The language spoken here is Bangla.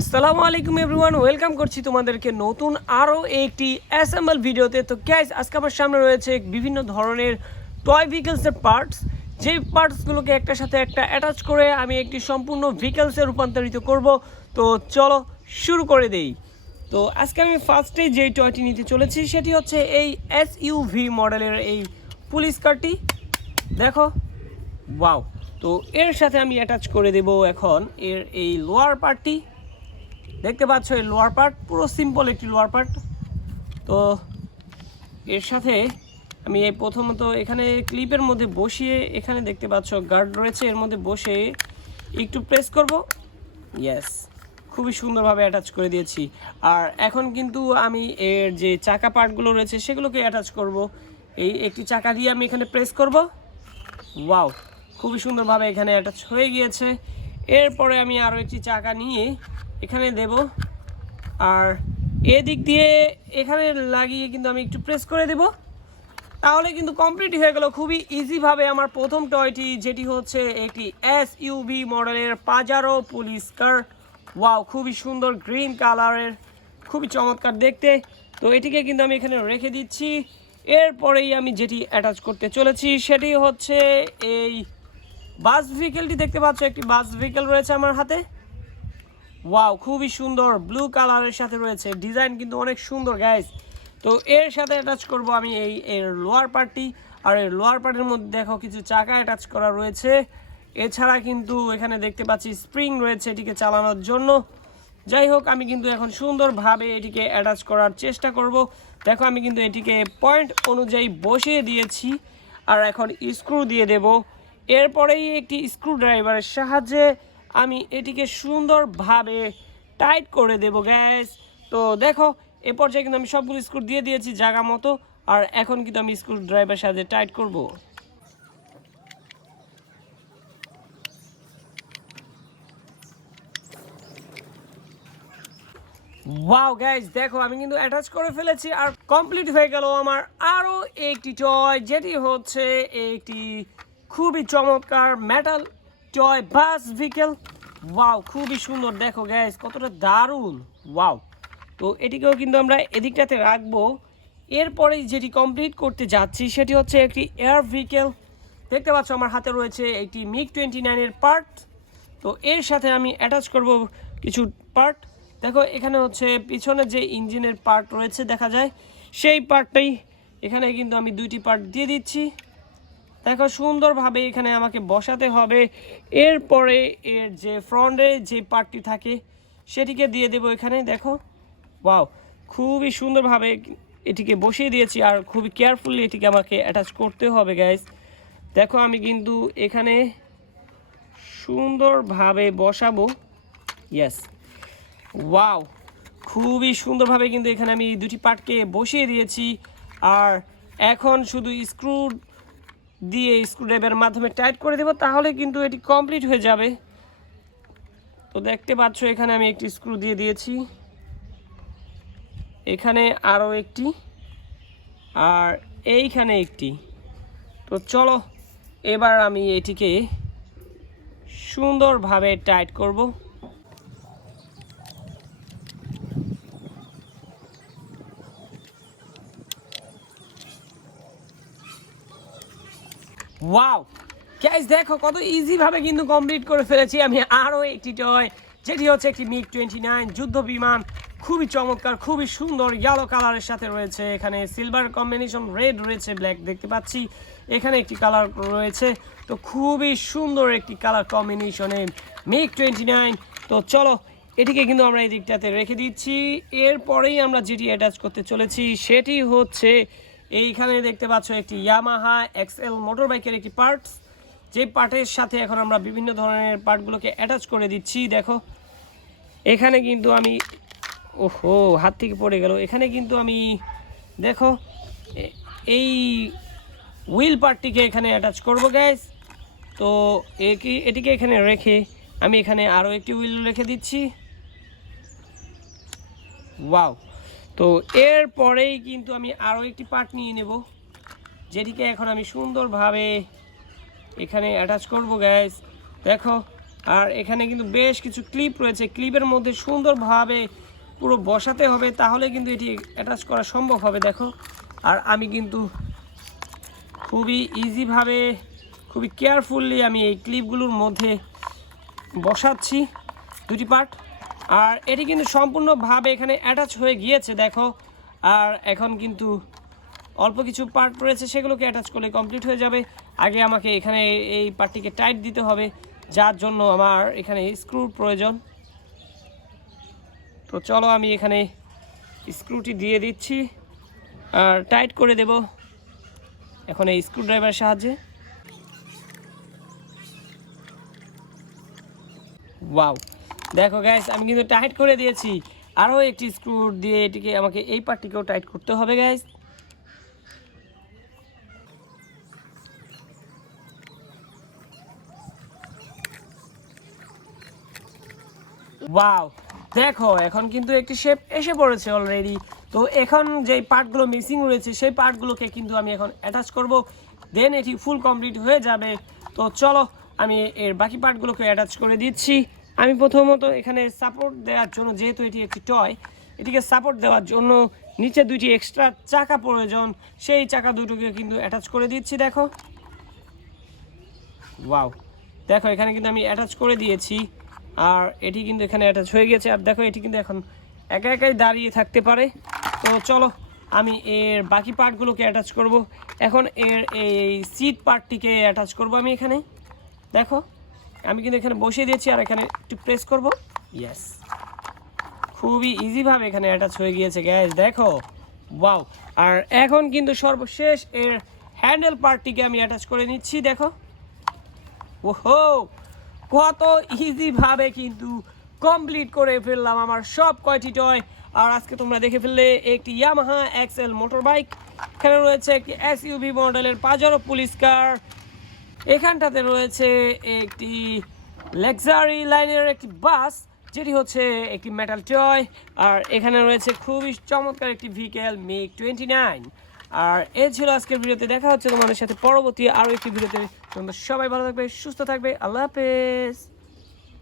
আসসালামু আলাইকুম এভরিওয়ান, ওয়েলকাম করছি তোমাদেরকে নতুন আরও একটি অ্যাসেম্বল ভিডিওতে। তো গাইস, আজকে আমার সামনে রয়েছে বিভিন্ন ধরনের টয় ভেহিকলসের পার্টস, যেই পার্টসগুলোকে একটার সাথে একটা অ্যাটাচ করে আমি একটি সম্পূর্ণ ভেহিকলসে রূপান্তরিত করব। তো চলো শুরু করে দেই। তো আজকে আমি ফার্স্টেই যেই টয়টি নিতে চলেছি সেটি হচ্ছে এই এসইউভি মডেলের এই পুলিশ কারটি। দেখো, ওয়াও! তো এর সাথে আমি অ্যাটাচ করে দেব এখন এর এই লোয়ার পার্টটি। দেখতে পাচ্ছ এই লোয়ার পার্ট পুরো সিম্পল একটি লোয়ার পার্ট। তো এর সাথে আমি এই প্রথমত এখানে ক্লিপের মধ্যে বসিয়ে, এখানে দেখতে পাচ্ছ গার্ড রয়েছে, এর মধ্যে বসে একটু প্রেস করব। ইয়েস, খুবই সুন্দরভাবে অ্যাটাচ করে দিয়েছি। আর এখন কিন্তু আমি এর যে চাকা পার্টগুলো রয়েছে সেগুলোকে অ্যাটাচ করব। এই একটি চাকা দিয়ে আমি এখানে প্রেস করব। ওয়াও, খুবই সুন্দরভাবে এখানে অ্যাটাচ হয়ে গিয়েছে। এরপরে আমি আরও একটি চাকা নিয়ে এখানে দেব, আর এদিক দিয়ে এখানে লাগিয়ে কিন্তু আমি একটু প্রেস করে দেব, তাহলে কিন্তু কমপ্লিট হয়ে গেল খুবই ইজিভাবে আমার প্রথম টয়টি, যেটি হচ্ছে একটি এসইউভি মডেলের পাজারো পুলিশ কার। ওয়াও, খুবই সুন্দর গ্রিন কালারের, খুবই চমৎকার দেখতে। তো এটিকে কিন্তু আমি এখানে রেখে দিচ্ছি। এরপরেই আমি যেটি অ্যাটাচ করতে চলেছি সেটি হচ্ছে এই বাস ভেহিকেলটি। দেখতে পাচ্ছ একটি বাস ভেহিকেল রয়েছে আমার হাতে। ওয়াও, খুবই সুন্দর ব্লু কালারের সাথে রয়েছে, ডিজাইন কিন্তু অনেক সুন্দর গাইস। তো এর সাথে অ্যাটাচ করব আমি এর লোয়ার পার্টটি। আর এর লোয়ার পার্টের মধ্যে দেখো কিছু চাকা অ্যাটাচ করা রয়েছে। এছাড়া কিন্তু এখানে দেখতে পাচ্ছি স্প্রিং রয়েছে এটিকে চালানোর জন্য। যাই হোক, আমি কিন্তু এখন সুন্দরভাবে এটিকে অ্যাটাচ করার চেষ্টা করব। দেখো, আমি কিন্তু এটিকে পয়েন্ট অনুযায়ী বসিয়ে দিয়েছি, আর এখন স্ক্রু দিয়ে দেব। এরপরেই একটি স্ক্রু ড্রাইভারের সাহায্যে আমি এটিকে সুন্দরভাবে টাইট করে দেব গ্যাস। তো দেখো, এ পর্যায়ে কিন্তু আমি সবগুলো স্ক্রু দিয়ে দিয়েছি জায়গা মতো, আর এখন কিন্তু আমি স্ক্রু ড্রাইভারের সাহায্যে টাইট করব। ওয়াও গাইস, দেখো আমি কিন্তু অ্যাটাচ করে ফেলেছি, আর কমপ্লিট হয়ে গেল আমার আরও একটি টয়, যেটি হচ্ছে একটি খুবই চমৎকার মেটাল টয় বাস ভেহিকেল। ওয়াও, খুবই সুন্দর, দেখো গাইস কতটা দারুণ। ওয়াও! তো এটিকেও কিন্তু আমরা এদিকটাতে রাখবো। এরপরে যেটি কমপ্লিট করতে যাচ্ছি সেটি হচ্ছে একটি এয়ার ভেহিকেল। দেখতে পাচ্ছ আমার হাতে রয়েছে একটি MiG-29-এর পার্ট। তো এর সাথে আমি অ্যাটাচ করব কিছু পার্ট। দেখো, এখানে হচ্ছে পিছনে যে ইঞ্জিনের পার্ট রয়েছে দেখা যায়, সেই পার্টটাই এখানে কিন্তু আমি দুইটি পার্ট দিয়ে দিচ্ছি। দেখো, সুন্দরভাবে এখানে আমাকে বসাতে হবে। এরপরে এর যে ফ্রন্টে যে পার্টটি থাকে সেটিকে দিয়ে দেবো এখানে। দেখো, ওয়াও, খুবই সুন্দরভাবে এটিকে বসিয়ে দিয়েছি, আর খুবই কেয়ারফুলি এটিকে আমাকে অ্যাটাচ করতে হবে গাইস। দেখো, আমি কিন্তু এখানে সুন্দরভাবে বসাবো। ইয়েস, ওয়াও, খুবই সুন্দরভাবে কিন্তু এখানে আমি দুটি পার্টকে বসিয়ে দিয়েছি। আর এখন শুধু স্ক্রু দিয়ে স্ক্রুড্রাইভারের মাধ্যমে টাইট করে দেব, তাহলে কিন্তু এটি কমপ্লিট হয়ে যাবে। তো দেখতে পাচ্ছ এখানে আমি একটি স্ক্রু দিয়ে দিয়েছি, এখানে আরও একটি, আর এইখানে একটি। তো চলো, এবার আমি এটিকে সুন্দরভাবে টাইট করব। ওয়াও গাইস, দেখো কত ইজিভাবে কিন্তু কমপ্লিট করে ফেলেছি আমি আরও একটি টয়, যেটি হচ্ছে একটি MiG-29 যুদ্ধ বিমান। খুবই চমৎকার, খুবই সুন্দর, ইয়েলো কালারের সাথে রয়েছে, এখানে সিলভার কম্বিনেশন, রেড রয়েছে, ব্ল্যাক দেখতে পাচ্ছি, এখানে একটি কালার রয়েছে। তো খুবই সুন্দর একটি কালার কম্বিনেশনে MiG-29। তো চলো, এটিকে কিন্তু আমরা এই দিকটাতে রেখে দিচ্ছি। এরপরেই আমরা যেটি অ্যাটাচ করতে চলেছি সেটি হচ্ছে এইখানে দেখতে পাচ্ছ একটি ইয়ামাহা এক্সএল মোটরবাইকের একটি পার্টস, যে পার্টের সাথে এখন আমরা বিভিন্ন ধরনের পার্টগুলোকে অ্যাটাচ করে দিচ্ছি। দেখো, এখানে কিন্তু আমি, ওহো, হাত থেকে পড়ে গেল, এখানে কিন্তু আমি দেখো এই হুইল পার্টটিকে এখানে অ্যাটাচ করব গ্যাস। তো এটিকে এখানে রেখে আমি এখানে আরও একটি হুইল রেখে দিচ্ছি। ওয়াও! তো এরপরেই কিন্তু আমি আরও একটি পার্ট নিয়ে নেব, যেটিকে এখন আমি সুন্দরভাবে এখানে অ্যাটাচ করব গ্যাস। দেখো, আর এখানে কিন্তু বেশ কিছু ক্লিপ রয়েছে, ক্লিপের মধ্যে সুন্দরভাবে পুরো বসাতে হবে, তাহলে কিন্তু এটি অ্যাটাচ করা সম্ভব হবে। দেখো, আর আমি কিন্তু খুবই ইজিভাবে খুবই কেয়ারফুললি আমি এই ক্লিপগুলোর মধ্যে বসাচ্ছি দুটি পার্ট। আর এটি কিন্তু সম্পূর্ণভাবে এখানে অ্যাটাচ হয়ে গিয়েছে দেখো। আর এখন কিন্তু অল্প কিছু পার্ট রয়েছে, সেগুলোকে অ্যাটাচ করলে কমপ্লিট হয়ে যাবে। আগে আমাকে এখানে এই পার্টটিকে টাইট দিতে হবে, যার জন্য আমার এখানে স্ক্রুর প্রয়োজন। তো চলো আমি এখানে স্ক্রুটি দিয়ে দিচ্ছি আর টাইট করে দেব এখন এই স্ক্রু ড্রাইভারের সাহায্যে। ওয়াও, দেখো গাইস, আমি কিন্তু টাইট করে দিয়েছি। আরও একটি স্ক্রু দিয়ে এটিকে আমাকে এই পার্টটিকেও টাইট করতে হবে গাইস। ওয়াও, দেখো এখন কিন্তু একটি শেপ এসে পড়েছে অলরেডি। তো এখন যে পার্টগুলো মিসিং রয়েছে সেই পার্টগুলোকে কিন্তু আমি এখন অ্যাটাচ করব, দেন এটি ফুল কমপ্লিট হয়ে যাবে। তো চলো আমি এর বাকি পার্টগুলোকে অ্যাটাচ করে দিচ্ছি। আমি প্রথমত এখানে সাপোর্ট দেওয়ার জন্য, যেহেতু এটি একটি টয়, এটিকে সাপোর্ট দেওয়ার জন্য নিচে দুইটি এক্সট্রা চাকা প্রয়োজন, সেই চাকা দুটোকে কিন্তু অ্যাটাচ করে দিচ্ছি। দেখো, ওয়াও, দেখো এখানে কিন্তু আমি অ্যাটাচ করে দিয়েছি আর এটি কিন্তু এখানে অ্যাটাচ হয়ে গেছে। আর দেখো এটি কিন্তু এখন একা একাই দাঁড়িয়ে থাকতে পারে। তো চলো আমি এর বাকি পার্টগুলোকে অ্যাটাচ করব। এখন এর এই সিট পার্টটিকে অ্যাটাচ করব আমি এখানে। দেখো আমি কিন্তু এখানে বসিয়ে দিয়েছি আর এখানে একটু প্রেস করব। ইয়েস, খুবই ইজিভাবে এখানে অ্যাটাচ হয়ে গিয়েছে গ্যাস, দেখো। ওয়াও, আর এখন কিন্তু সর্বশেষ এর হ্যান্ডেল পার্টটিকে আমি অ্যাটাচ করে নিচ্ছি। দেখো, ওহো, কত ইজিভাবে কিন্তু কমপ্লিট করে ফেললাম আমার সব কয়টি টয়। আর আজকে তোমরা দেখে ফেললে একটি ইয়ামাহা এক্সএল মোটর বাইক, এখানে রয়েছে একটি এসইউভি মডেলের পাজারো পুলিশ কার, এখানটাতে রয়েছে একটি লাক্সারি লাইনের একটি বাস, যেটি হচ্ছে একটি মেটাল টয়, আর এখানে রয়েছে খুবই চমৎকার একটি ভেহিকেল MiG-29। আর এই ছিল আজকের ভিডিওতে। দেখা হচ্ছে তোমাদের সাথে পরবর্তী আরও একটি ভিডিওতে। তোমরা সবাই ভালো থাকবে, সুস্থ থাকবে, আল্লাহ হাফেজ।